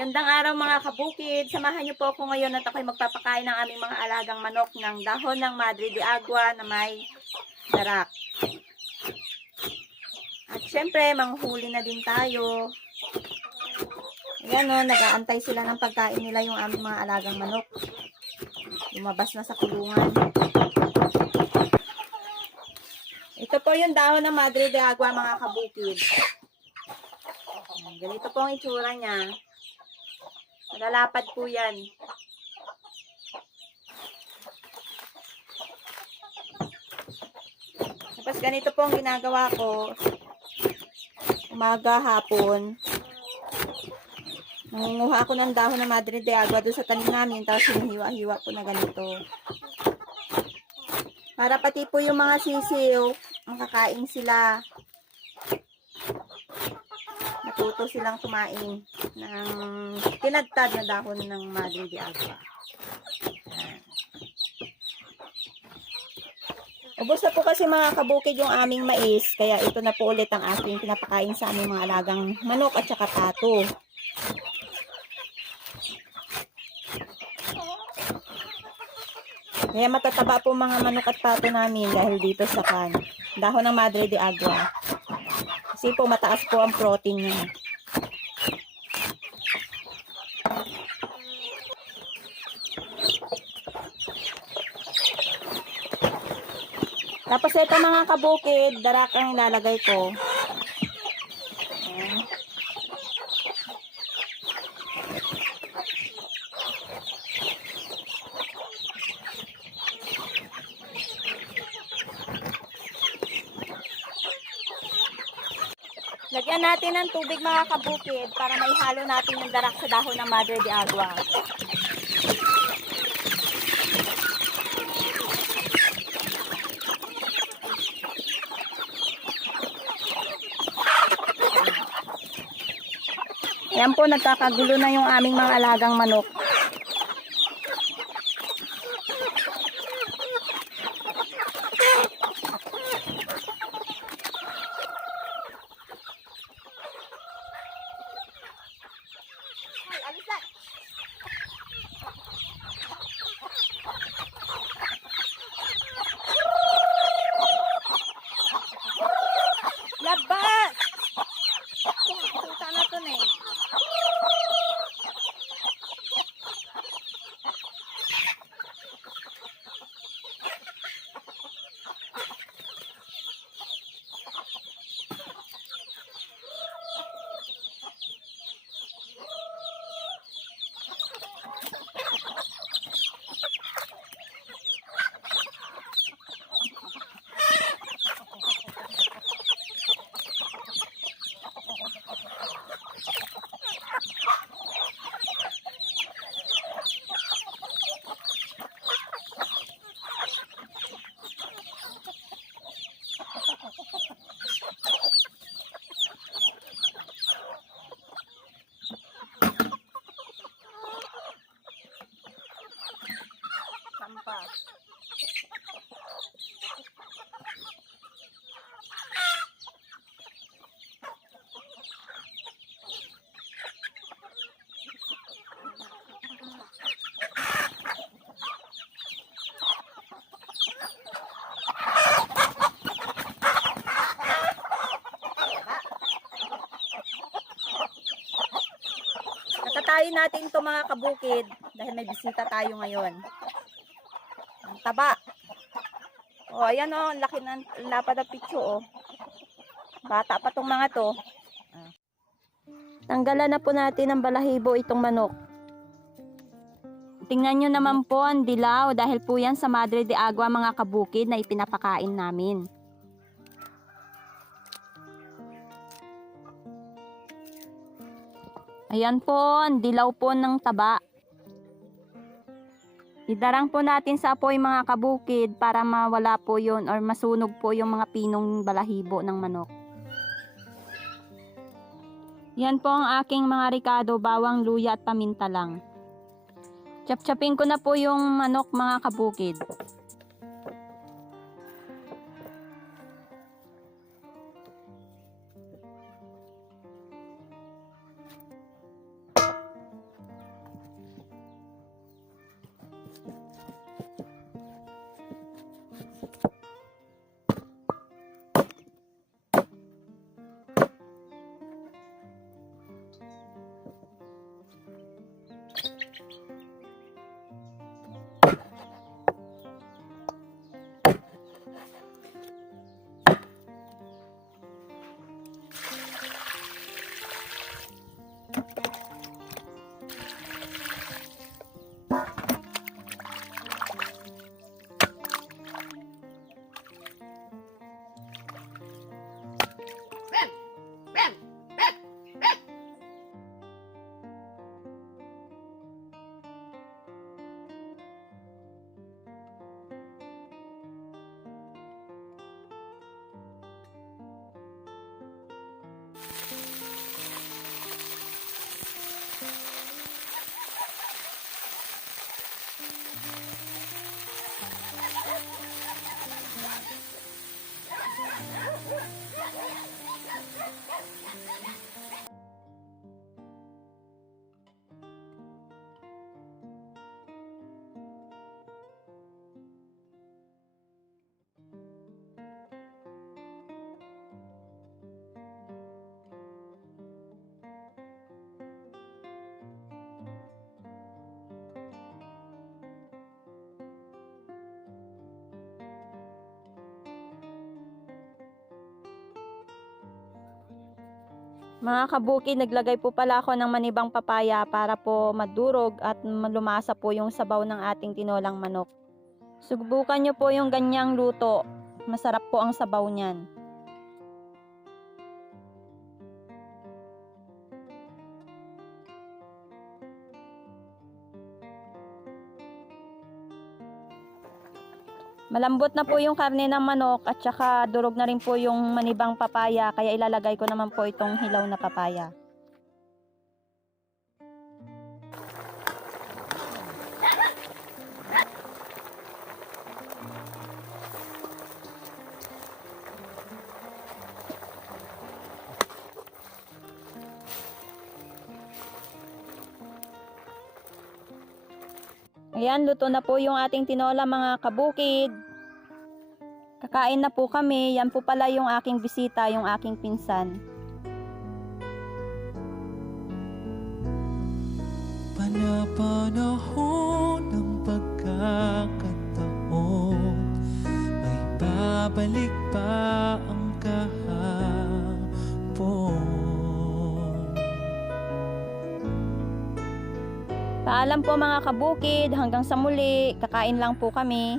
Magandang araw mga kabukid. Samahan niyo po ako ngayon at ako'y magpapakain ng aming mga alagang manok ng dahon ng Madre de Agua na may darak. At syempre, manghuli na din tayo. Ayan o, nag-aantay sila ng pagkain nila yung aming mga alagang manok. Lumabas na sa kulungan. Ito po yung dahon ng Madre de Agua mga kabukid. Ganito po ang itsura niya. Malalapad po yan. Tapos ganito po ang ginagawa ko. Umaga, hapon. Nangunguha ako ng dahon ng Madre de Agua doon sa tanim namin. Tapos hinihiwa-hiwa ko na ganito. Para pati po yung mga sisiw, makakain sila. Natuto silang kumain ng tinadtad na dahon ng Madre de Agua. Ubos na po kasi mga kabukid yung aming mais, kaya ito na po ulit ang aking pinapakain sa aming mga alagang manok at saka pato. Kaya matataba po mga manok at pato namin dahil dito sa dahon ng Madre de Agua. Kasi po mataas po ang protein niya. Tapos ito mga kabukid, darak ang ilalagay ko. Ayan. Lagyan natin ng tubig mga kabukid para maihalo natin yung darak sa dahon ng Madre de Agua. Ayan po, nagkakagulo na yung aming mga alagang manok. Labas! Puta na to na eh. Sampa. Tatatayin natin ito mga kabukid dahil may bisita tayo ngayon. Ang taba. O, ayan o, laki ng lapad ng pitso o. Bata pa tong mga to. Tanggalan na po natin ng balahibo itong manok. Tingnan nyo naman po ang dilaw dahil po yan sa Madre de Agua mga kabukid na ipinapakain namin. Ayan po, ang dilaw po ng taba. Idarang po natin sa apoy mga kabukid para mawala po yun or masunog po yung mga pinong balahibo ng manok. Yan po ang aking mga ricado, bawang, luya at paminta lang. Chop-chopin ko na po yung manok mga kabukid. Mga kabukid, naglagay po pala ako ng manibang papaya para po madurog at lumasa po yung sabaw ng ating tinolang manok. Subukan nyo po yung ganyang luto. Masarap po ang sabaw niyan. Malambot na po yung karne ng manok at saka durog na rin po yung manibang papaya, kaya ilalagay ko naman po itong hilaw na papaya. Ayan, luto na po yung ating tinola mga kabukid. Kakain na po kami. Yan po pala yung aking bisita, yung aking pinsan. Panapanahon ng pagkakataon, may babalik pa ang kahapon. Paalam po mga kabukid, hanggang sa muli, kakain lang po kami.